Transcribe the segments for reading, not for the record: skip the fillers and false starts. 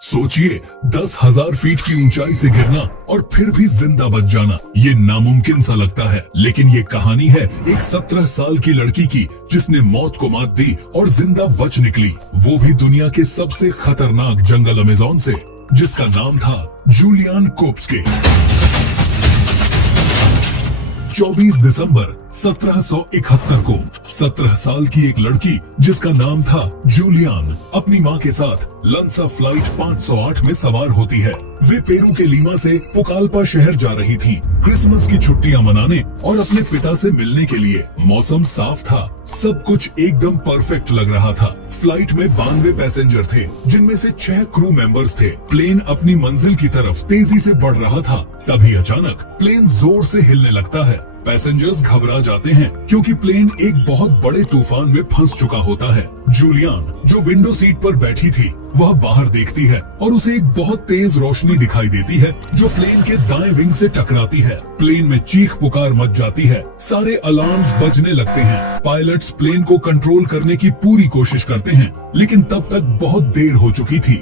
सोचिए 10,000 फीट की ऊंचाई से गिरना और फिर भी जिंदा बच जाना, ये नामुमकिन सा लगता है। लेकिन ये कहानी है एक 17 साल की लड़की की जिसने मौत को मात दी और जिंदा बच निकली, वो भी दुनिया के सबसे खतरनाक जंगल अमेज़न से, जिसका नाम था जूलियन कोप्स्के। 24 दिसंबर 1771 को 17 साल की एक लड़की जिसका नाम था जूलियन अपनी माँ के साथ लंसा फ्लाइट 508 में सवार होती है। वे पेरू के लीमा से पुकाल्पा शहर जा रही थी क्रिसमस की छुट्टियां मनाने और अपने पिता से मिलने के लिए। मौसम साफ था, सब कुछ एकदम परफेक्ट लग रहा था। फ्लाइट में 92 पैसेंजर थे, जिनमें से 6 क्रू मेंबर्स थे। प्लेन अपनी मंजिल की तरफ तेजी से बढ़ रहा था, तभी अचानक प्लेन जोर से हिलने लगता है। पैसेंजर्स घबरा जाते हैं क्योंकि प्लेन एक बहुत बड़े तूफान में फंस चुका होता है। जूलियन जो विंडो सीट पर बैठी थी, वह बाहर देखती है और उसे एक बहुत तेज रोशनी दिखाई देती है जो प्लेन के दाएं विंग से टकराती है। प्लेन में चीख पुकार मच जाती है, सारे अलार्म्स बजने लगते हैं। पायलट्स प्लेन को कंट्रोल करने की पूरी कोशिश करते हैं, लेकिन तब तक बहुत देर हो चुकी थी।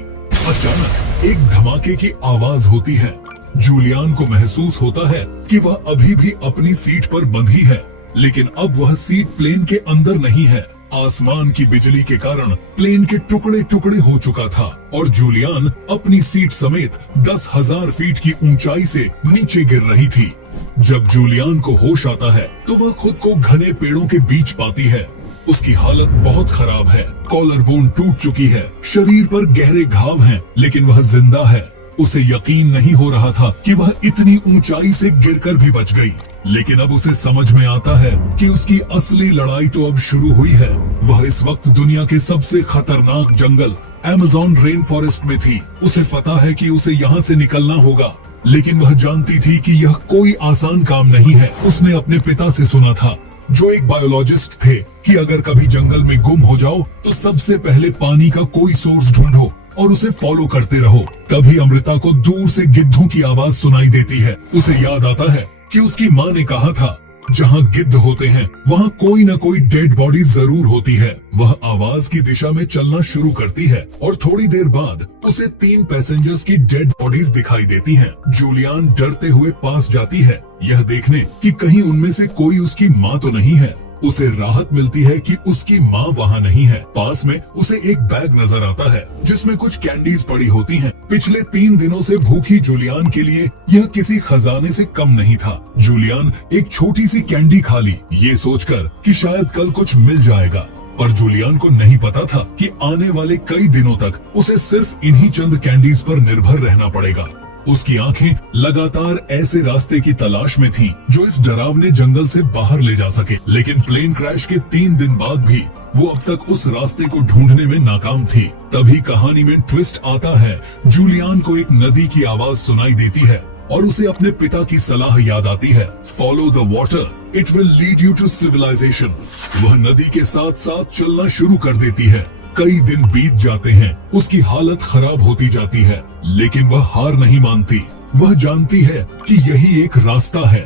अचानक एक धमाके की आवाज होती है। जूलियन को महसूस होता है कि वह अभी भी अपनी सीट पर बंधी है, लेकिन अब वह सीट प्लेन के अंदर नहीं है। आसमान की बिजली के कारण प्लेन के टुकड़े टुकड़े हो चुका था और जूलियन अपनी सीट समेत 10,000 फीट की ऊंचाई से नीचे गिर रही थी। जब जूलियन को होश आता है तो वह खुद को घने पेड़ों के बीच पाती है। उसकी हालत बहुत खराब है, कॉलर बोन टूट चुकी है, शरीर पर गहरे घाव हैं, लेकिन वह जिंदा है। उसे यकीन नहीं हो रहा था कि वह इतनी ऊंचाई से गिरकर भी बच गई। लेकिन अब उसे समझ में आता है कि उसकी असली लड़ाई तो अब शुरू हुई है। वह इस वक्त दुनिया के सबसे खतरनाक जंगल अमेज़न रेन फॉरेस्ट में थी। उसे पता है कि उसे यहाँ से निकलना होगा, लेकिन वह जानती थी कि यह कोई आसान काम नहीं है। उसने अपने पिता से सुना था, जो एक बायोलॉजिस्ट थे, कि अगर कभी जंगल में गुम हो जाओ तो सबसे पहले पानी का कोई सोर्स ढूंढो और उसे फॉलो करते रहो। तभी अमृता को दूर से गिद्धों की आवाज सुनाई देती है। उसे याद आता है कि उसकी माँ ने कहा था, जहाँ गिद्ध होते हैं वहाँ कोई न कोई डेड बॉडी जरूर होती है। वह आवाज की दिशा में चलना शुरू करती है और थोड़ी देर बाद उसे 3 पैसेंजर्स की डेड बॉडीज दिखाई देती हैं। जूलियन डरते हुए पास जाती है, यह देखने कि कहीं उनमें से कोई उसकी माँ तो नहीं है। उसे राहत मिलती है कि उसकी माँ वहाँ नहीं है। पास में उसे एक बैग नजर आता है जिसमें कुछ कैंडीज पड़ी होती हैं। पिछले 3 दिनों से भूखी जूलियन के लिए यह किसी खजाने से कम नहीं था। जूलियन एक छोटी सी कैंडी खा ली, ये सोचकर कि शायद कल कुछ मिल जाएगा, पर जूलियन को नहीं पता था कि आने वाले कई दिनों तक उसे सिर्फ इन्हीं चंद कैंडीज पर निर्भर रहना पड़ेगा। उसकी आंखें लगातार ऐसे रास्ते की तलाश में थीं जो इस डरावने जंगल से बाहर ले जा सके, लेकिन प्लेन क्रैश के 3 दिन बाद भी वो अब तक उस रास्ते को ढूंढने में नाकाम थी। तभी कहानी में ट्विस्ट आता है। जूलियन को एक नदी की आवाज सुनाई देती है और उसे अपने पिता की सलाह याद आती है, follow the water, it will lead you to civilisation. वह नदी के साथ साथ चलना शुरू कर देती है। कई दिन बीत जाते हैं, उसकी हालत खराब होती जाती है, लेकिन वह हार नहीं मानती। वह जानती है कि यही एक रास्ता है।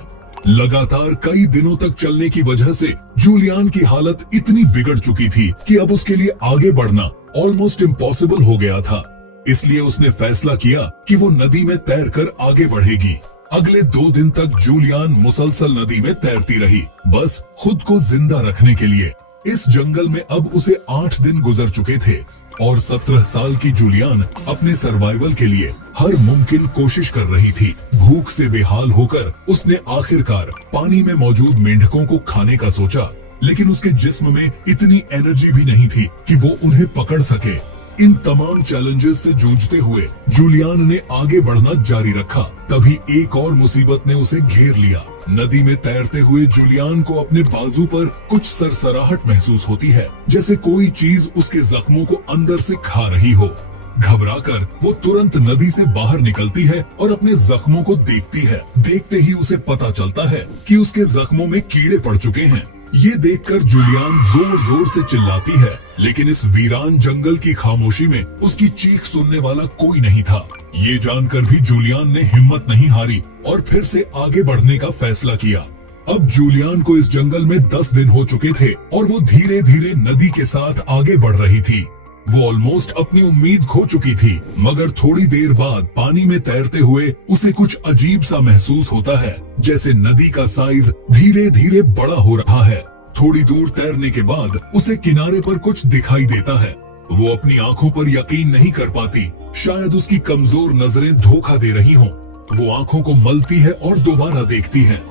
लगातार कई दिनों तक चलने की वजह से जूलियन की हालत इतनी बिगड़ चुकी थी कि अब उसके लिए आगे बढ़ना ऑलमोस्ट इम्पॉसिबल हो गया था। इसलिए उसने फैसला किया कि वो नदी में तैरकर आगे बढ़ेगी। अगले 2 दिन तक जूलियन मुसलसल नदी में तैरती रही, बस खुद को जिंदा रखने के लिए। इस जंगल में अब उसे 8 दिन गुजर चुके थे और 17 साल की जूलियन अपने सर्वाइवल के लिए हर मुमकिन कोशिश कर रही थी। भूख से बेहाल होकर उसने आखिरकार पानी में मौजूद मेंढकों को खाने का सोचा, लेकिन उसके जिस्म में इतनी एनर्जी भी नहीं थी कि वो उन्हें पकड़ सके। इन तमाम चैलेंजेस से जूझते हुए जूलियन ने आगे बढ़ना जारी रखा। तभी एक और मुसीबत ने उसे घेर लिया। नदी में तैरते हुए जूलियन को अपने बाजू पर कुछ सरसराहट महसूस होती है, जैसे कोई चीज उसके जख्मों को अंदर से खा रही हो। घबराकर वो तुरंत नदी से बाहर निकलती है और अपने जख्मों को देखती है। देखते ही उसे पता चलता है कि उसके जख्मों में कीड़े पड़ चुके हैं। ये देखकर जूलियन जोर जोर से चिल्लाती है, लेकिन इस वीरान जंगल की खामोशी में उसकी चीख सुनने वाला कोई नहीं था। ये जानकर भी जूलियन ने हिम्मत नहीं हारी और फिर से आगे बढ़ने का फैसला किया। अब जूलियान को इस जंगल में 10 दिन हो चुके थे और वो धीरे धीरे नदी के साथ आगे बढ़ रही थी। वो ऑलमोस्ट अपनी उम्मीद खो चुकी थी, मगर थोड़ी देर बाद पानी में तैरते हुए उसे कुछ अजीब सा महसूस होता है, जैसे नदी का साइज धीरे धीरे बड़ा हो रहा है। थोड़ी दूर तैरने के बाद उसे किनारे पर कुछ दिखाई देता है। वो अपनी आंखों पर यकीन नहीं कर पाती, शायद उसकी कमजोर नजरें धोखा दे रही हों। वो आंखों को मलती है और दोबारा देखती है।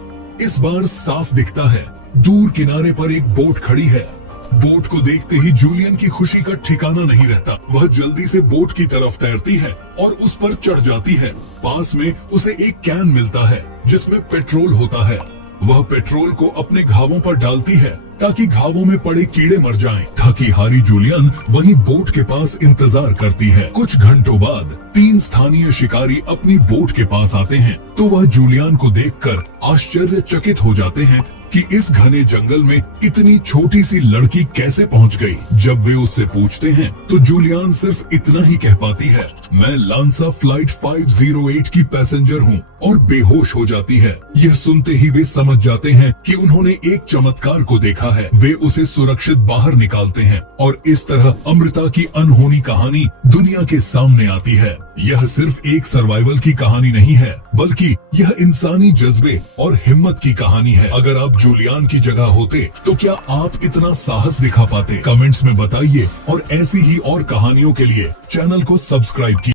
इस बार साफ दिखता है, दूर किनारे पर एक बोट खड़ी है। बोट को देखते ही जूलियन की खुशी का ठिकाना नहीं रहता। वह जल्दी से बोट की तरफ तैरती है और उस पर चढ़ जाती है। पास में उसे एक कैन मिलता है जिसमें पेट्रोल होता है। वह पेट्रोल को अपने घावों पर डालती है ताकि घावों में पड़े कीड़े मर जाएं। थकी हारी जूलियन वहीं बोट के पास इंतजार करती है। कुछ घंटों बाद 3 स्थानीय शिकारी अपनी बोट के पास आते हैं तो वह जूलियन को देखकर आश्चर्यचकित हो जाते हैं कि इस घने जंगल में इतनी छोटी सी लड़की कैसे पहुंच गई। जब वे उससे पूछते हैं तो जूलियन सिर्फ इतना ही कह पाती है, मैं लांसा फ्लाइट 508 की पैसेंजर हूँ, और बेहोश हो जाती है। यह सुनते ही वे समझ जाते हैं कि उन्होंने एक चमत्कार को देखा है। वे उसे सुरक्षित बाहर निकालते हैं और इस तरह अमृता की अनहोनी कहानी दुनिया के सामने आती है। यह सिर्फ एक सर्वाइवल की कहानी नहीं है, बल्कि यह इंसानी जज्बे और हिम्मत की कहानी है। अगर आप जूलियन की जगह होते तो क्या आप इतना साहस दिखा पाते? कमेंट्स में बताइए और ऐसी ही और कहानियों के लिए चैनल को सब्सक्राइब कीजिए।